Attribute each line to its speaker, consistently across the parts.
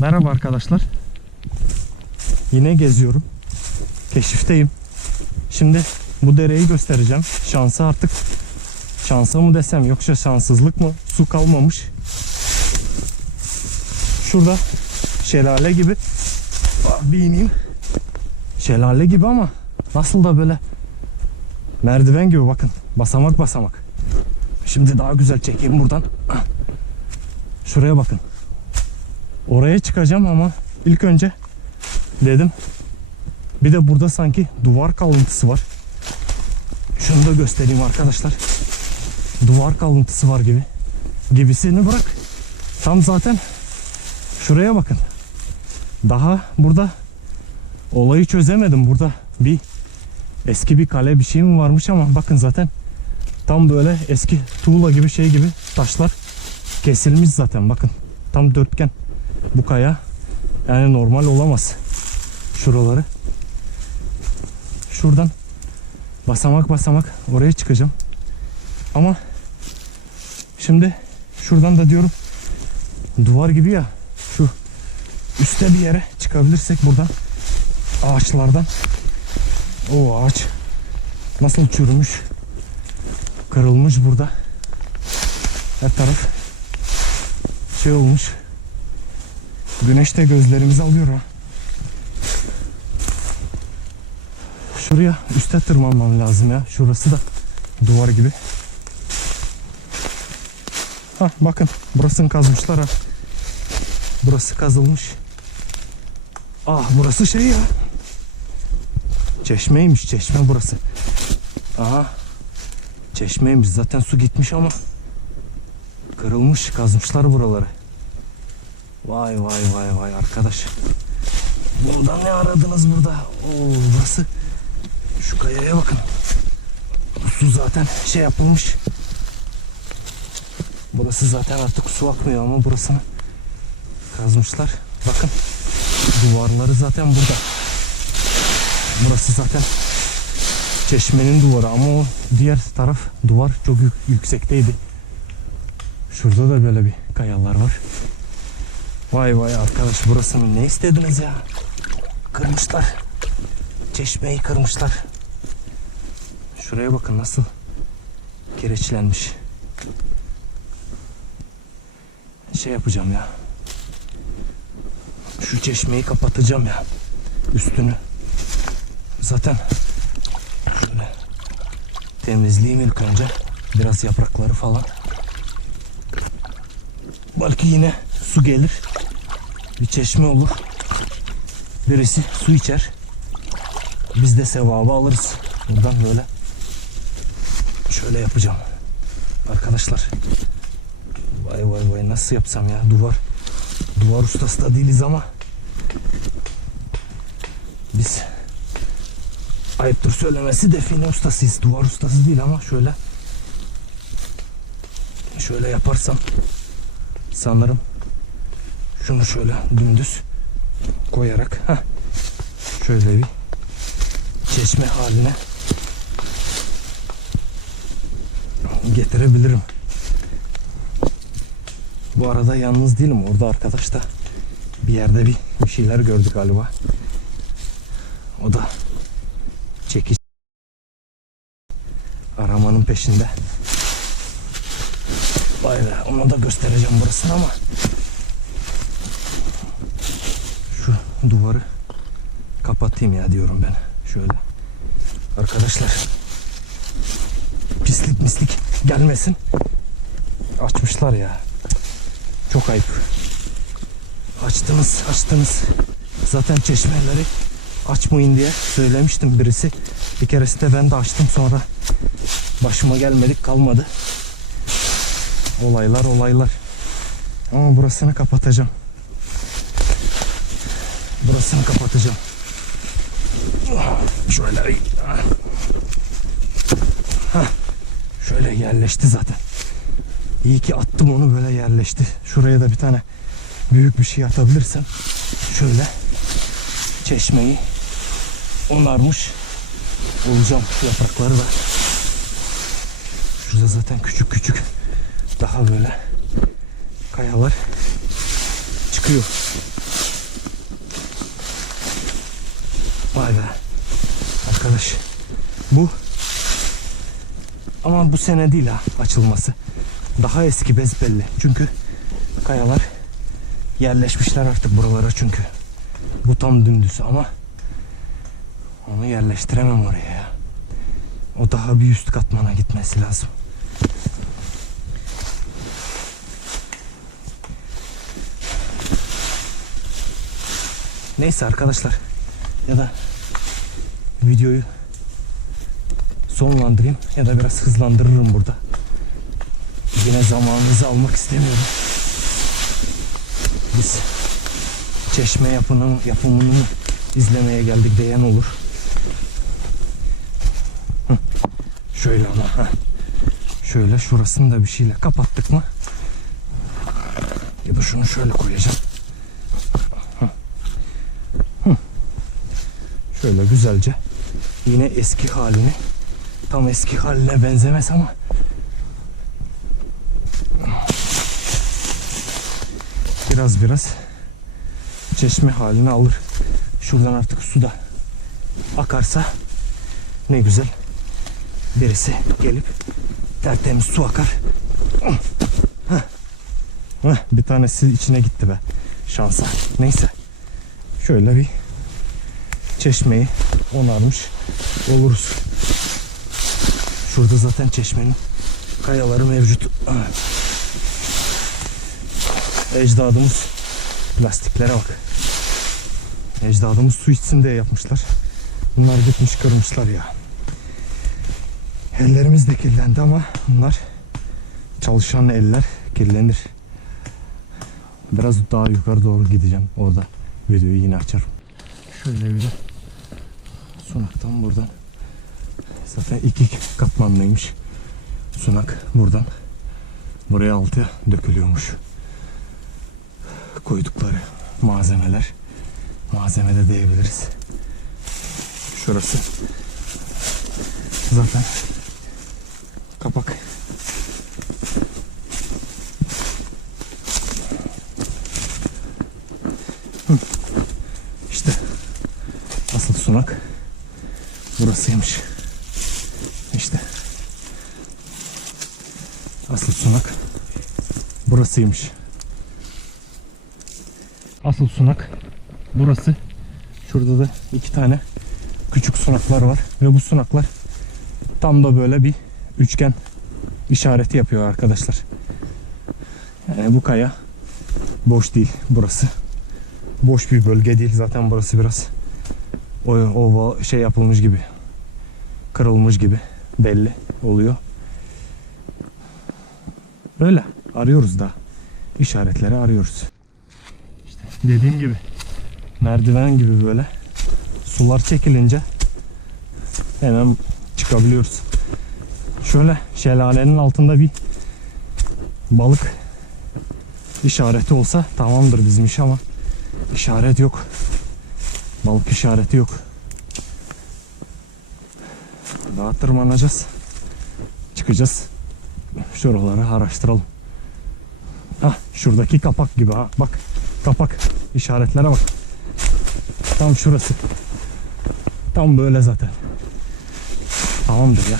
Speaker 1: Merhaba arkadaşlar. Yine geziyorum. Keşifteyim. Şimdi bu dereyi göstereceğim. Şansı artık şansa mı desem yoksa şanssızlık mı? Su kalmamış. Şurada şelale gibi. Ah, Bir ineyim. Şelale gibi ama nasıl da böyle merdiven gibi bakın. Basamak basamak. Şimdi daha güzel çekeyim buradan. Ah. Şuraya bakın. Oraya çıkacağım ama ilk önce dedim bir de burada sanki duvar kalıntısı var. Şunu da göstereyim arkadaşlar. Duvar kalıntısı var gibi. Gibisini bırak. Tam zaten şuraya bakın. Daha burada olayı çözemedim. Burada bir eski bir kale bir şey mi varmış ama bakın zaten tam böyle eski tuğla gibi şey gibi taşlar kesilmiş zaten bakın. Tam dörtgen bu kaya. Yani normal olamaz. Şuraları. Şuradan basamak basamak oraya çıkacağım. Ama şimdi şuradan da diyorum duvar gibi ya şu üstte bir yere çıkabilirsek buradan ağaçlardan o ağaç nasıl çürümüş kırılmış burada her taraf şey olmuş Güneş de gözlerimizi alıyor ha. Şuraya üste tırmanmam lazım ya. Şurası da duvar gibi. Ha bakın burasını kazmışlar ha. Burası kazılmış. Ah burası şey ya. Çeşmeymiş çeşme burası. Aha. Çeşmeymiş zaten su gitmiş ama kırılmış kazmışlar buraları. Vay vay vay vay arkadaş. Burada ne aradınız burada? Oo burası. Şu kayaya bakın. Su zaten şey yapılmış. Burası zaten artık su akmıyor ama burasını kazmışlar. Bakın duvarları zaten burada. Burası zaten çeşmenin duvarı ama o diğer taraf duvar çok yük- yüksekteydi. Şurada da böyle bir kayalar var. Vay vay arkadaş burasını ne istediniz ya? Kırmışlar. Çeşmeyi kırmışlar. Şuraya bakın nasıl kireçlenmiş. Şey yapacağım ya. Şu çeşmeyi kapatacağım ya. Üstünü. Zaten şöyle temizleyeyim ilk önce. Biraz yaprakları falan. Belki yine su gelir. Bir çeşme olur. Birisi su içer. Biz de sevabı alırız. Buradan böyle şöyle yapacağım. Arkadaşlar. Vay vay vay nasıl yapsam ya duvar. Duvar ustası da değiliz ama biz ayıptır söylemesi define ustasıyız. Duvar ustası değil ama şöyle şöyle yaparsam sanırım şunu şöyle dümdüz koyarak heh, şöyle bir çeşme haline getirebilirim. Bu arada yalnız değilim. Orada arkadaş da bir yerde bir, bir şeyler gördü galiba. O da çekiç aramanın peşinde. Vay be onu da göstereceğim burasını ama şu duvarı kapatayım ya diyorum ben. Şöyle. Arkadaşlar pislik mislik gelmesin. Açmışlar ya. Çok ayıp. Açtınız, açtınız. Zaten çeşmeleri açmayın diye söylemiştim birisi. Bir keresinde ben de açtım sonra başıma gelmedik kalmadı. Olaylar olaylar. Ama burasını kapatacağım. Burasını kapatacağım. Şöyle Hah. Şöyle yerleşti zaten. İyi ki attım onu böyle yerleşti. Şuraya da bir tane büyük bir şey atabilirsem şöyle çeşmeyi onarmış olacağım yaprakları da. Şurada zaten küçük küçük daha böyle kayalar çıkıyor. Vay be. Arkadaş. Bu ama bu sene değil ha açılması. Daha eski bezbelli. Çünkü kayalar yerleşmişler artık buralara çünkü. Bu tam dümdüz ama onu yerleştiremem oraya ya. O daha bir üst katmana gitmesi lazım. Neyse arkadaşlar ya da videoyu sonlandırayım ya da biraz hızlandırırım burada. Yine zamanınızı almak istemiyorum. Biz çeşme yapının yapımını mı izlemeye geldik diyen olur. Şöyle ama. Şöyle şurasını da bir şeyle kapattık mı? Ya da şunu şöyle koyacağım. Şöyle güzelce yine eski halini tam eski haline benzemez ama biraz biraz çeşme halini alır. Şuradan artık su da akarsa ne güzel. Birisi gelip tertemiz su akar. Bir tanesi içine gitti be. Şansa. Neyse. Şöyle bir çeşmeyi onarmış oluruz. Şurada zaten çeşmenin kayaları mevcut. Ecdadımız plastiklere bak. Ecdadımız su içsin diye yapmışlar. Bunlar gitmiş kırmışlar ya. Ellerimiz de kirlendi ama bunlar çalışan eller kirlenir. Biraz daha yukarı doğru gideceğim. Orada videoyu yine açarım. Şöyle bir de sunaktan buradan zaten iki katmanlıymış. Sunak buradan buraya altıya dökülüyormuş. Koydukları malzemeler malzeme de diyebiliriz. Şurası zaten kapak. İşte asıl sunak burasıymış. İşte asıl sunak burasıymış. Asıl sunak burası. Şurada da iki tane küçük sunaklar var ve bu sunaklar tam da böyle bir üçgen işareti yapıyor arkadaşlar. Yani bu kaya boş değil burası. Boş bir bölge değil zaten burası biraz o, ova şey yapılmış gibi kırılmış gibi belli oluyor. Öyle arıyoruz da işaretleri arıyoruz. İşte dediğim gibi merdiven gibi böyle sular çekilince hemen çıkabiliyoruz. Şöyle şelalenin altında bir balık işareti olsa tamamdır bizim iş ama işaret yok. Balık işareti yok. Daha tırmanacağız. Çıkacağız. Şuraları araştıralım. Hah şuradaki kapak gibi ha. Bak kapak işaretlere bak. Tam şurası. Tam böyle zaten. Tamamdır ya.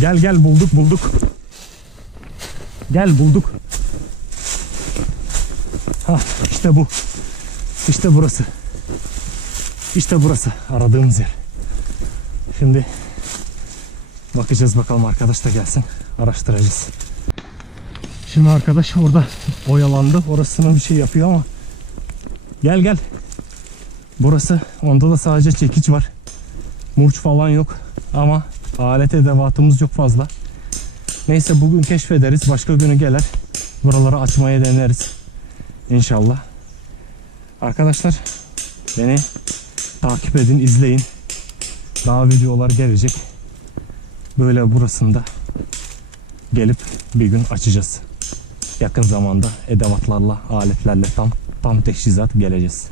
Speaker 1: Gel gel bulduk bulduk. Gel bulduk. Ha işte bu. İşte burası. İşte burası aradığımız yer. Şimdi bakacağız bakalım arkadaş da gelsin. Araştıracağız. Şimdi arkadaş orada oyalandı. Orasına bir şey yapıyor ama gel gel. Burası onda da sadece çekiç var. Murç falan yok ama alet edevatımız yok fazla. Neyse bugün keşfederiz. Başka günü gelir. Buraları açmaya deneriz. İnşallah. Arkadaşlar beni takip edin, izleyin. Daha videolar gelecek. Böyle burasında gelip bir gün açacağız. Yakın zamanda edevatlarla, aletlerle tam tam teçhizat geleceğiz.